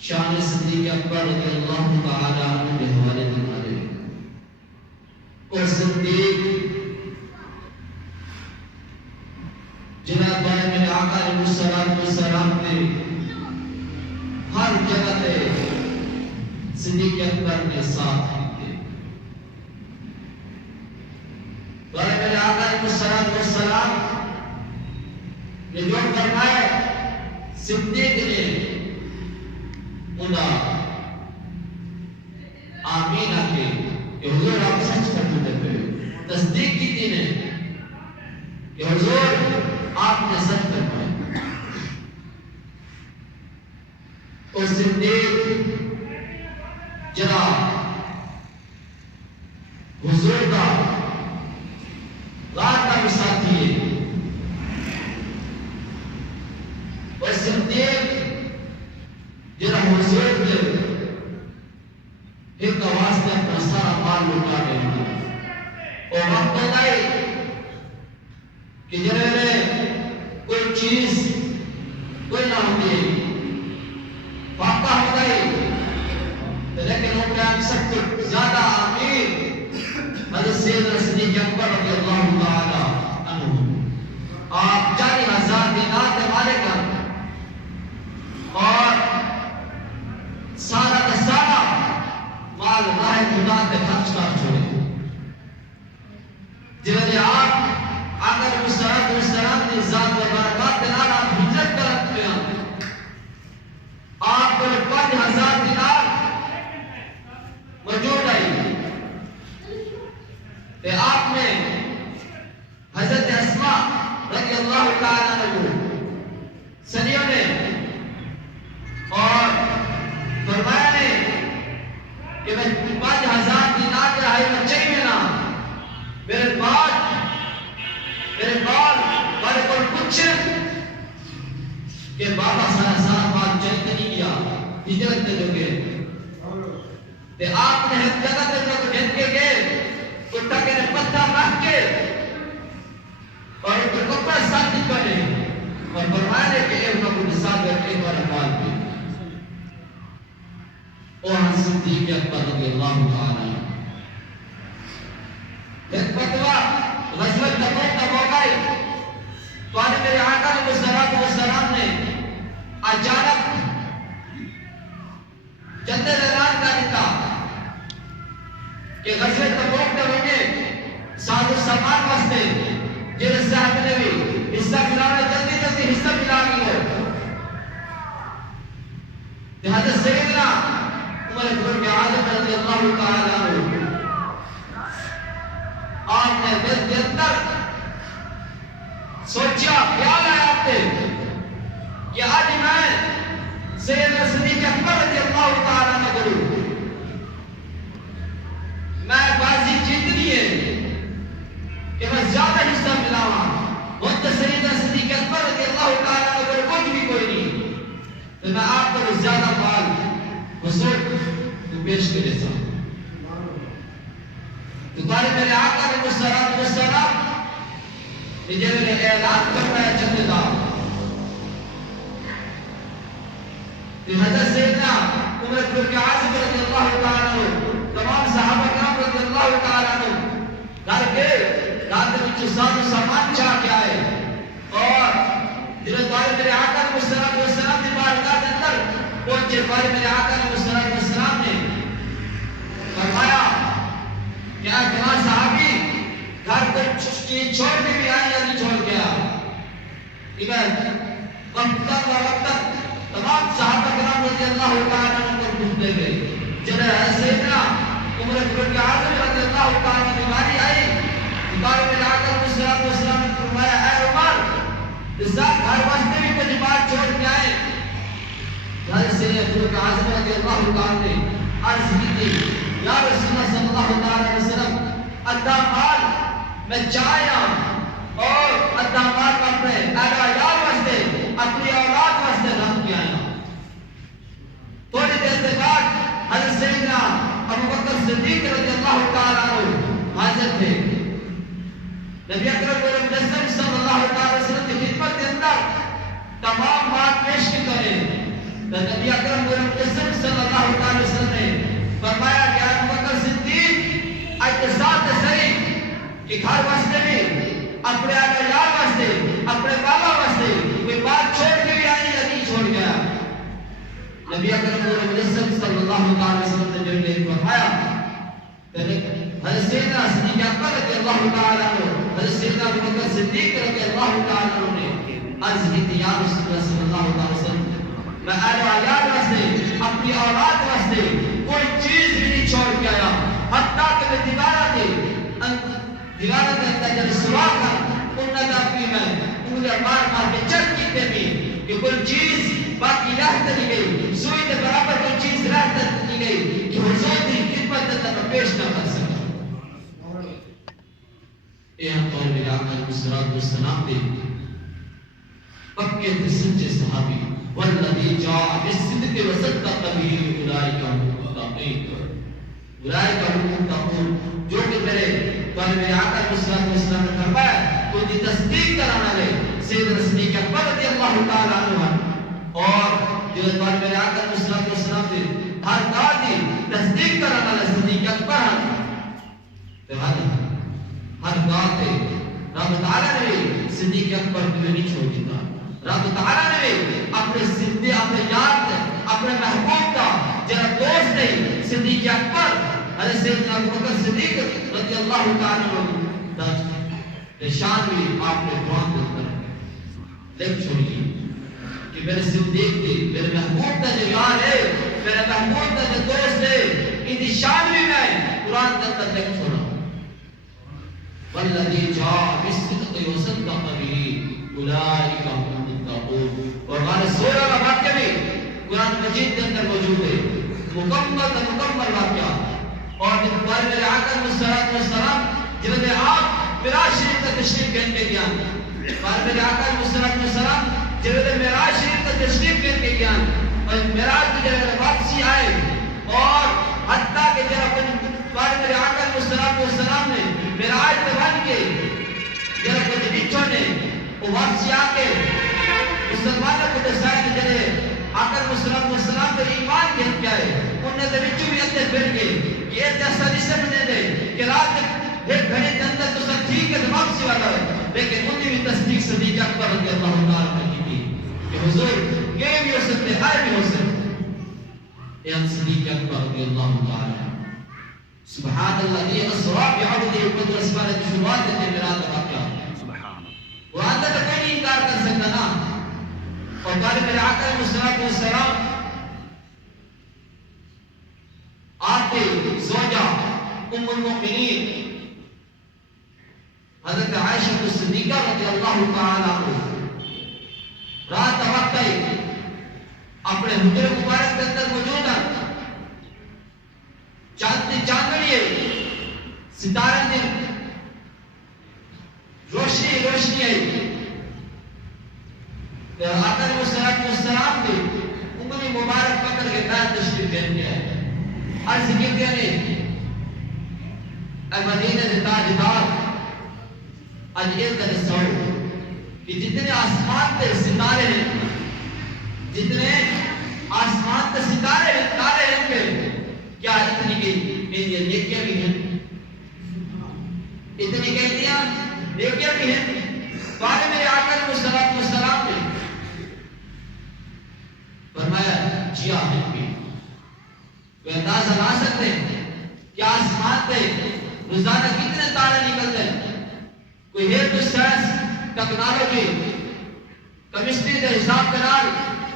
شان صدیق اکبر رضی اللہ تعالی عنہ کے حوالے دکھا دے اور صدیق جناب میرے آقا علیہ السلام نے ہر جگہ تے صدیق اکبر نے ساتھ دیتے اور میرے آقا علیہ السلام نے جو فرمایا صدیق نے انہا آمین آکے کہ حضور آپ سچ فرماتے تھے تصدیق کی تھی نے کہ حضور آپ نے سچ فرمایا اور صدیق جناب حضور کا رات کا بھی ساتھی ہے اور صدیق جناب حضور کے ایک آواز نے اپنا سارا مال لٹا دے اور وقت ہوتا ہے کہ جنہوں کوئی چیز کوئی نہ ہوتی واقع ہوتا ہے لیکن وہ ٹائم سب کچھ زیادہ امیر حضرت سیدنا صدیق اکبر رضی اللہ تعالی عنہ آپ 40,000 دینار کے مالک ہیں اور سارا کا سارا مال راہ خدا کے خرچ کر چھوڑے جنہیں آپ آقا علیہ السلام نے ذات و برکات دینار آپ ہجرت کر رکھتے ہیں آپ کو 5,000 دینار موجود آئی کہ آپ نے حضرت اسماء رضی اللہ تعالیٰ عنہ سنیوں نے اور فرمایا نے کہ میں 5,000 دینار کے رہائی میں چاہیے نا میرے بال بارے کو کچھ کہ بابا سارا بال چلتے نہیں گیا ہجرت دے دو گے کہ آپ نے ہر جگہ دے دو گھن کے گئے کتا کے نے پتھر رکھ کے اور ان کو کپڑا ساتھی کرے اور فرمانے کہ اے انہوں کو نسال کر ایک بار اقبال پہ اور صدیق اکبر رضی اللہ تعالی ایک فتوہ غزوہ تبوک کا موقع ہے تو آنے میرے آقا علیہ السلام نے اچانک جندے اعلان کا دیتا کہ غزوہ تبوک کے ہوگے ساتھ سامان واسطے جنہیں صاحب نے بھی حصہ ملانا جلدی حصہ ملا گئی ہو حضرت سیدنا عمر بن عاصم رضی اللہ تعالی عنہ آپ نے دل کے اندر سوچا خیال آیا آپ نے کہ آج میں سیدنا صدیق اکبر رضی اللہ تعالی عنہ کروں میں بازی جیتنی ہے کہ میں زیادہ حصہ ملاواں وقت سیدنا صدیق اکبر رضی اللہ تعالی عنہ کروں کچھ بھی کوئی نہیں تو میں آپ کو زیادہ مال حضور کو پیش کرے سا تو تارے میرے آقا علیہ السلام جنہوں نے اعلان کرنا ہے جنتے دار کہ حضرت سیدنا عمر بن عاصم رضی اللہ تعالیٰ عنہ تمام صحابہ کرام رضی اللہ تعالیٰ عنہ گھر کے رات میں ساز و سامان چاہ کے آئے اور جنہوں تارے میرے آقا علیہ السلام کی بارگاہ کے اندر پہنچے تارے میرے آقا علیہ السلام نے فرمایا کہ آج جوان صحابی گھر کو چیز چھوڑ کے بھی آئے یا نہیں چھوڑ گیا لیکن وقت و وقت تمام صحابہ کرام رضی اللہ تعالیٰ عنہ کو پوچھتے گئے جنہیں سیدنا عمر بن عاصم رضی اللہ تعالیٰ عنہ بیماری آئی بیماری میں آقا علیہ السلام نے فرمایا اے عمر اس ساتھ گھر واسطے بھی کچھ بات چھوڑ کے آئے حضرت سیدنا عمر بن عاصم رضی اللہ تعالیٰ نے عرض کی تھی یا رسول اللہ صلی اللہ علیہ وسلم ادھا مال میں چاہیا اور ادھا مال اپنے اہل عیال واسطے اپنی اولاد واسطے رکھ کے آیا تھوڑی دیر کے بعد حضرت سیدنا ابو بکر صدیق رضی اللہ تعالیٰ عنہ حاضر تھے نبی اکرم صلی اللہ علیہ وسلم کی خدمت کے اندر تمام بات پیش کی کریں تو نبی اکرم کہ گھر واسطے بھی اپنے آقا یار واسطے اپنے بابا واسطے کوئی بات چھوڑ کے بھی آئی یا نہیں چھوڑ گیا. نبی اکرم صلی اللہ علیہ وسلم نے جو یہ فرمایا حضرت سیدنا صدیق اکبر رضی اللہ تعالیٰ عنہ حضرت سیدنا ابو بکر صدیق رضی اللہ تعالیٰ عنہ نے عرض کی تھی یا رسول اللہ صلی اللہ علیہ وسلم میں اہل عیال واسطے اپنی اولاد واسطے کوئی چیز بھی نہیں چھوڑ کے آیا حتیٰ کہ میں دیوارہ کے اندر جب سراغ کا انہوں نے اپنی میں انگلیاں مار کے چک کیتے بھی کہ کوئی چیز باقی رہتا نہیں گئی سوئی کے برابر کوئی چیز رہتا نہیں گئی کہ حضور کی خدمت اندر میں پیش نہ کر سکتا. اے ہم اور میرے آقا علیہ السلام دے پکے تھے سچے صحابی والذی جاء بالصدق وصدق به اولئک هم المتقون اولئک هم المتقون جو کہ میرے آقا علیہ السلام نے فرمایا تو دی تصدیق کرانا لے سیدنا صدیق اکبر رضی اللہ تعالی عنہ اور جو میرے آقا علیہ السلام نے ہر دادی تصدیق کرانا لے صدیق اکبر ہر بات ہے رب تعالیٰ نے صدیق اکبر کو نہیں چھوڑ دیتا. رب تعالیٰ نے اپنے صدیق اپنے یار اپنے محبوب کا جرا دوست ہے صدیق اکبر حضرت سیدنا ابو بکر صدیق رضی اللہ تعالیٰ عنہ شان بھی آپ نے قرآن کے اندر لکھ چھوڑی کہ میرے صدیق تھی میرے محبوب کا جو یار ہے میرے محبوب کا جو دوست ہے ان شان بھی میں قرآن کے اندر لکھ چھوڑا. والذی جاء بالصدق وصدق به اولئک هم المتقون. اور ہمارے سورہ کا واقعہ بھی قرآن مجید کے اندر موجود ہے مکمل واقعہ. اور جب میرے آقا علیہ السلام جنہوں نے آپ معراج شریف کا تشریف کہن کے گیا میرے آقا علیہ السلام جنہوں نے معراج شریف کا تشریف کہن کے گیا اور معراج کی جگہ واپسی آئے اور حتیٰ کہ جب میرے آقا علیہ السلام نے معراج پہ بن کے جب کچھ بچوں نے وہ واپسی آ کے مسلمانوں کو دسائے کہ جنہیں آقا علیہ السلام پر ایمان کہن کے آئے انہوں نے بچوں بھی اندر پھر کے یہ ایسا نہیں سمجھنے دے کہ رات ایک گھڑے کے اندر تو سب ٹھیک ہے تو واپسی والا ہے لیکن انہیں بھی تصدیق صدیق اکبر رضی اللہ تعالیٰ کی تھی کہ حضور یہ بھی ہو سکتے آئے بھی ہو سکتے. اے صدیق اکبر رضی اللہ تعالیٰ سبحان اللہ یہ اسرا بعبدہ القدس اسماء کی شروعات ہے میرا واقعہ سبحان اللہ قرآن کا کوئی نہیں انکار کر سکتا نا. اور میرے آقا علیہ السلام آپ کے زوجہ ام المؤمنین حضرت عائشہ صدیقہ رضی اللہ تعالی عنہ رات وقت اپنے حجرے مبارک کے اندر موجود ہیں چاندنی ہے ستارے دن روشنی ہے آقا علیہ السلام کی انگلی مبارک پکڑ کے پیر تشریف لے گیا ہے. عرض کہتے ہیں اے مدینہ کے تاجدار آج یہ ترسو کہ جتنے آسمان کے ستارے ہیں جتنے آسمان کے ستارے ہیں تارے ہیں کہ کیا اتنی کی نیکیاں بھی ہیں اتنی کہتیاں نیکیاں بھی ہیں. بارے میرے آقا علیہ السلام نے فرمایا جی آمین بھی کوئی اندازہ لا سکتے ہیں کہ آسمان پہ روزانہ کتنے تارے نکلتے ہیں. کوئی ہے تو سائنس ٹیکنالوجی کیمسٹری کے حساب کے نال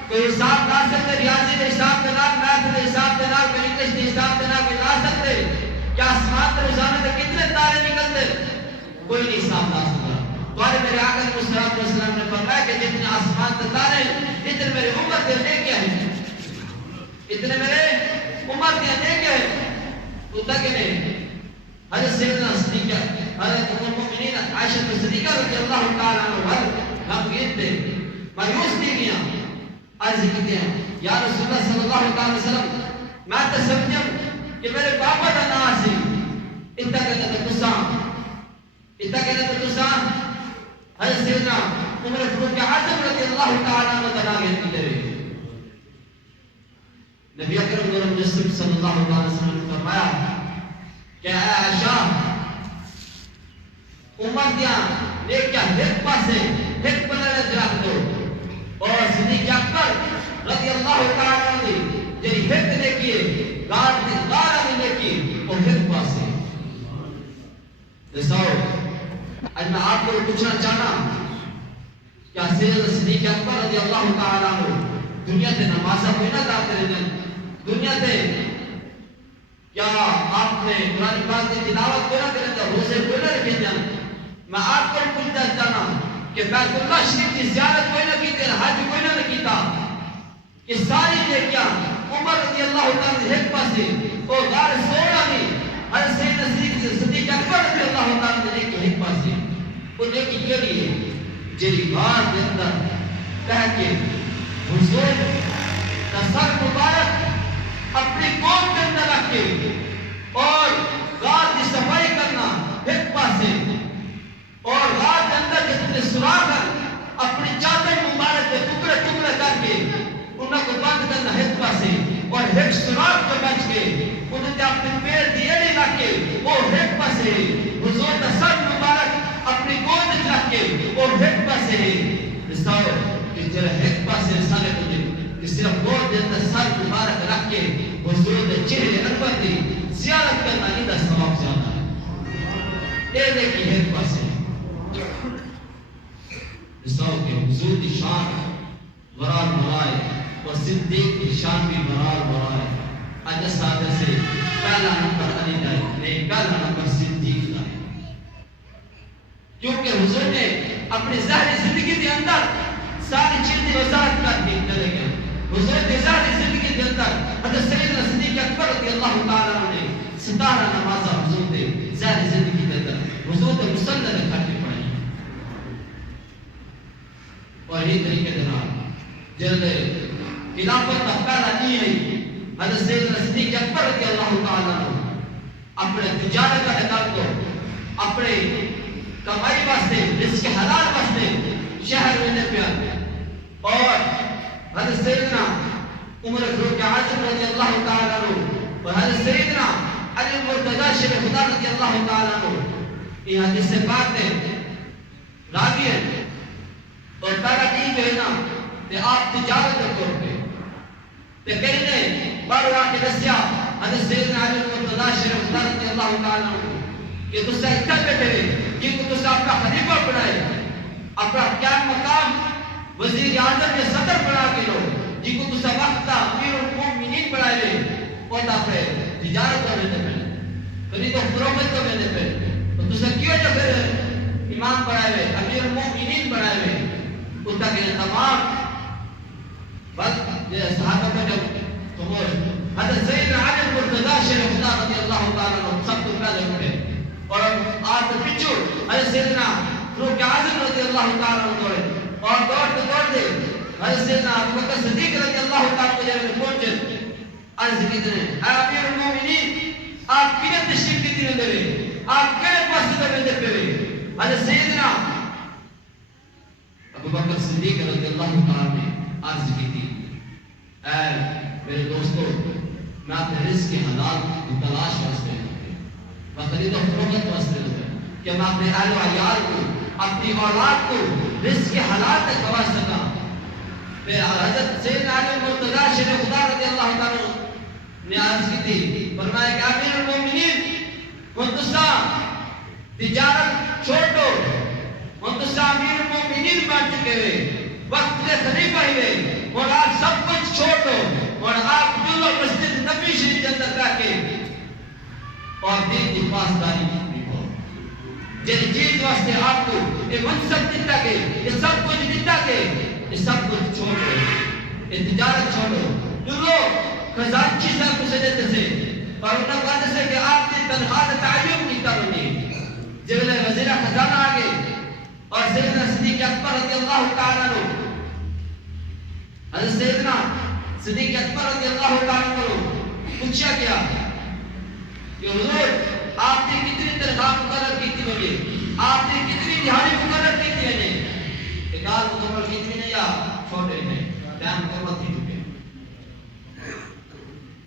کوئی حساب لا سکتے ریاضی کے حساب کے نال میتھ کے حساب کے نال کوئی انگلش کے حساب کے نال کوئی لا سکتے کہ آسمان پہ روزانہ پہ کتنے تارے نکلتے کوئی نہیں حساب لا سکتا. تو میرے آقا علیہ السلام نے فرمایا کہ جتنے آسمان پہ تارے اتنے میرے عمر کے نیکیاں ہیں اتنے میرے عمر کے نیکیاں ہیں. تو تک نہیں حضرت سیدنا صدیقہ حضرت ام المؤمنین عائشہ صدیقہ رضی اللہ تعالیٰ عنہ غمگین تھے مایوس بھی گیا. عرض کہتے ہیں یا رسول اللہ صلی اللہ علیہ وسلم میں تو سمجھوں کہ میرے بابا کا نام سی اتنا کہتے تسان حضرت سیدنا عمر فاروق اعظم رضی اللہ تعالیٰ عنہ تناغیر کی لرے. نبی اکرم نور مجسم صلی اللہ علیہ وسلم نے فرمایا کہ اے عائشہ امت دیا نیکیاں ایک پاسے ایک بنائے جرات دو اور صدیق اکبر رضی اللہ تعالیٰ عنہ جنہی ایک نیکیے غار نیکی اور ایک پاسے جیسا آج میں آپ کو پوچھنا چاہنا کیا سیدنا صدیق اکبر رضی اللہ تعالیٰ عنہ دنیا تے نمازہ کوئی نہ داتے رہے دنیا تے کیا آپ نے قرآن پاک کی تلاوت کوئی نہ کریں روزے کوئی نہ رکھیں جائیں میں آپ کو پوچھنا چاہنا کہ بیت اللہ شریف کی زیارت کوئی نہ کیتے حج کوئی نہ کیتا کہ ساری نیکیاں عمر رضی اللہ تعالیٰ ایک پاسے اور غار سوڑا میں ہر سیدنا صدیق اکبر رضی اللہ تعالیٰ نے ایک پاسے وہ نیکی کے لیے جیری غار کے اندر کہہ کے حضور کا سر مبارک اپنی قوم کے اندر رکھ کے اور غار کی صفائی کرنا ایک پاسے اور غار کے اندر جتنے سرا کر اپنی چادر مبارک کے ٹکڑے ٹکڑے کر کے انہوں کو بند کرنا ایک پاسے اور ایک سراغ کو بچ کے انہوں نے اپنے پیر دیے نہیں رکھ کے وہ ایک پاسے حضور کا سر مبارک اپنی گود رکھ کے وہ ایک پاسے رساؤ کہ جرہ ایک پاسے رسالے تجھے کہ صرف گود دیتا سر مبارک رکھ کے حضور کے چہرے انور دی زیارت کرنا ہی دا ثواب زیادہ ہے اے دیکھی ایک پاسے رساؤ کہ حضور کی شان ورال مرائے اور صدیق کی شان بھی ورال مرائے آج ساتھ سے پہلا نمبر علی دائے نہیں پہلا نمبر صدیق دائے کیونکہ حضور نے اپنی ظاہری زندگی کے اندر ساری چیزیں وضاحت کر دی چلے گئے حضور نے ظاہری زندگی کے اندر حضرت سیدنا صدیق اکبر رضی اللہ تعالیٰ نے 17 نمازہ حضور نے ظاہری زندگی کے اندر حضور نے مسلح رکھا کے پڑھائی اور یہ طریقے جناب جلد خلافت کا پہلا نہیں ہے حضرت سیدنا صدیق اکبر رضی اللہ تعالیٰ اپنے تجارت کا نکال کو اپنے کمائی واسطے رزق حلال واسطے شہر میں نے پیا اور حضرت سیدنا عمر فاروق اعظم رضی اللہ تعالیٰ عنہ اور حضرت سیدنا علی مرتضی شیخ خدا رضی اللہ تعالیٰ عنہ یہ حدیث سے بات ہے راوی ہے اور پہلا دین جو ہے نا کہ آپ تجارت کے طور پہ کہ کہنے بارو آ کے دسیا حضرت سیدنا علی مرتضی شیخ خدا رضی اللہ تعالیٰ عنہ کہ تُس سے اتھا بیٹھے ہوئے جن کو تُس اپنا خلیفہ بنائے اپنا قیام مقام وزیر اعظم کے صدر بنا کے لو جن کو تُس وقتا امیر المومنین بنائے ہوئے اور اپنے تجارت کا بیٹھے پہلے خرید و فروخت کا بیٹھے پہلے تو تُس کیوں جو پھر امام بنائے ہوئے امیر المومنین بنائے ہوئے اس کا کہ تمام بس یہ صحابہ کا جب تمور حضرت سیدنا علی مرتضی شیخ خدا رضی اللہ تعالیٰ عنہ سب کو پہلے اٹھے اور آپ پچھو حضرت سیدنا فاروق اعظم رضی اللہ تعالیٰ عنہ دوڑے اور دوڑ دے حضرت سیدنا ابو بکر صدیق رضی اللہ تعالیٰ عنہ جب پہنچے عرض کی دنے اے امیر المومنین آپ کنے تشریف کی دنے دے آپ کنے پاس دے دے پہ حضرت سیدنا ابو بکر صدیق رضی اللہ تعالیٰ نے عرض کی تھی اے میرے دوستو میں اپنے رزق کے حلال کی تلاش واسطے میں خرید و فروخت واسطے کہ میں اپنے اہل و عیال کو اپنی اولاد کو رزق کے حلال تک پہنچا سکا پھر حضرت سیدنا علی مرتضی شیخ خدا رضی اللہ تعالیٰ نے عرض کی تھی فرمایا کہ امیر المومنین منتسا تجارت چھوڑ دو منتسا امیر المومنین بن چکے ہوئے وقت کے خلیفہ ہوئے اور آپ سب کچھ چھوڑ دو اور آپ جلو مسجد نبی شریف کے اندر جا کے اور دین کی پاسداری کی ہو جن چیز واسطے آپ کو یہ منصب دیتا کہ یہ سب کچھ دیتا کہ یہ سب کچھ چھوڑ دو یہ تجارت چھوڑ دو جلو خزانچی صاحب کو سے دیتے سے اور انہوں نے کہتے سے کہ آپ کی تنخواہ تعین کی ترونی جب وزیر خزانہ آگے اور سیدنا صدیق اکبر رضی اللہ تعالیٰ عنہ حضرت سیدنا صدیق اکبر رضی اللہ تعالیٰ عنہ پوچھا گیا کہ حضور آپ نے کتنی تنخواہ مقرر کی تھی مجھے آپ نے کتنی دہاڑی مقرر کی تھی مجھے ایک آدھ مقرر کتنی نہیں یا چھوٹے ہیں ٹائم مقرر تھی